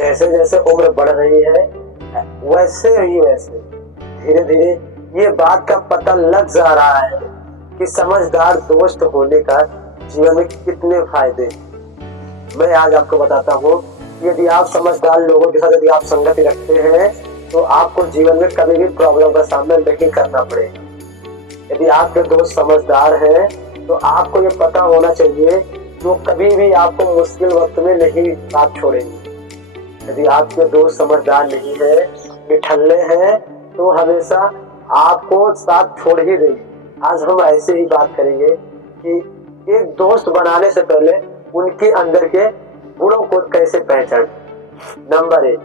जैसे जैसे उम्र बढ़ रही है वैसे धीरे धीरे ये बात का पता लग जा रहा है कि समझदार दोस्त होने का जीवन में कितने फायदे। मैं आज आपको बताता हूँ, यदि आप समझदार लोगों के साथ यदि आप संगति रखते हैं तो आपको जीवन में कभी भी प्रॉब्लम का सामना नहीं करना पड़ेगा। यदि आपके दोस्त समझदार हैं तो आपको ये पता होना चाहिए कि वो कभी भी आपको मुश्किल वक्त में नहीं साथ छोड़ेंगे। यदि आपके दोस्त समझदार नहीं है, निठल्ले हैं, तो हमेशा आपको साथ छोड़ ही देंगे। आज हम ऐसे ही बात करेंगे कि एक दोस्त बनाने से पहले उनके अंदर के गुणों को कैसे पहचान। नंबर 1,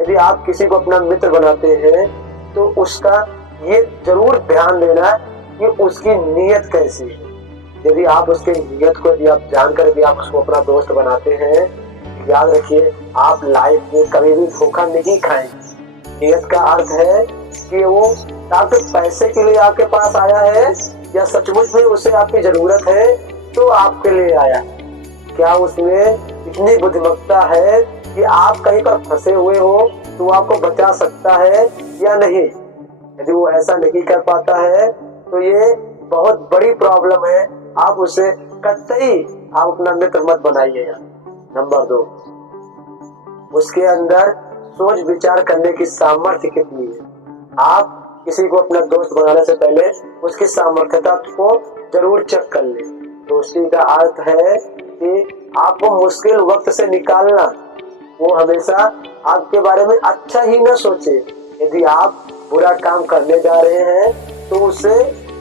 यदि आप किसी को अपना मित्र बनाते हैं तो उसका ये जरूर ध्यान देना कि उसकी नीयत कैसी है। यदि आप उसके नीयत को यदि आप जानकर यदि आप उसको अपना दोस्त बनाते हैं, याद रखिए आप लाइफ में कभी भी धोखा नहीं खाएंगे। नियत का अर्थ है कि वो आपके पैसे के लिए आपके पास आया है या सचमुच में उसे आपकी जरूरत है तो आपके लिए आया है। क्या उसमें इतनी बुद्धिमत्ता है कि आप कहीं पर फंसे हुए हो तो आपको बचा सकता है या नहीं। यदि वो ऐसा नहीं कर पाता है तो ये बहुत बड़ी प्रॉब्लम है। आप उसे कतई आप अपना मित्र मत बनाइएगा। नंबर 2, उसके अंदर सोच विचार करने की सामर्थ्य कितनी है। आप किसी को अपना दोस्त बनाने से पहले उसकी सामर्थ्यता को जरूर चेक कर लें। दोस्ती का अर्थ है कि आपको मुश्किल वक्त से निकालना। वो हमेशा आपके बारे में अच्छा ही न सोचे। यदि आप बुरा काम करने जा रहे हैं तो उसे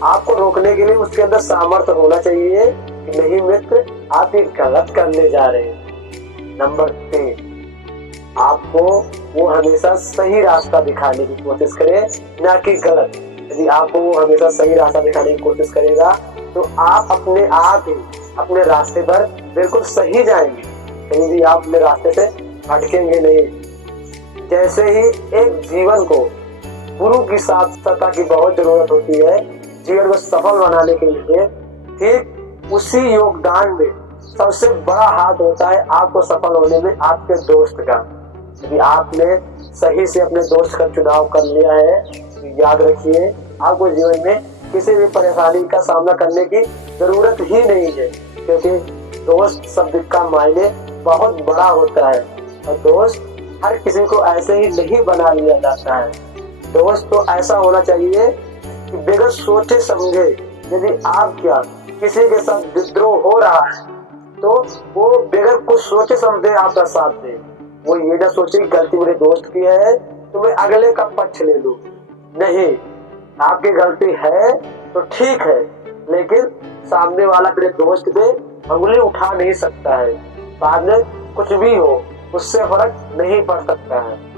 आपको रोकने के लिए उसके अंदर सामर्थ्य होना चाहिए कि नहीं मित्र, आप ये गलत करने जा रहे हैं। नंबर 3, आपको वो हमेशा सही रास्ता दिखाने की कोशिश करे, ना कि गलत। यदि आपको वो हमेशा सही रास्ता दिखाने की कोशिश करेगा तो आप अपने आप ही अपने रास्ते पर बिल्कुल सही जाएंगे। कहीं भी आप अपने रास्ते से भटकेंगे नहीं। जैसे ही एक जीवन को गुरु की साक्षरता की बहुत जरूरत होती है जीवन को सफल बनाने के लिए, ठीक उसी योगदान में सबसे बड़ा हाथ होता है आपको सफल होने में आपके दोस्त का। यदि आपने सही से अपने दोस्त का चुनाव कर लिया है तो याद रखिए आपको जीवन में किसी भी परेशानी का सामना करने की जरूरत ही नहीं है, क्योंकि दोस्त शब्द का मायने बहुत बड़ा होता है और दोस्त हर किसी को ऐसे ही नहीं बना लिया जाता है। दोस्त तो ऐसा होना चाहिए कि बगैर सोचे समझे यदि आप क्या किसी के साथ विद्रोह हो रहा है तो वो बगैर कुछ सोचे समझे आपका साथ दे। वो ये ना सोचे कि गलती मेरे दोस्त की है तो मैं अगले का पक्ष ले लूं। नहीं, आपकी गलती है तो ठीक है, लेकिन सामने वाला मेरे दोस्त पे उंगली उठा नहीं सकता है। बाद में कुछ भी हो उससे फर्क नहीं पड़ सकता है।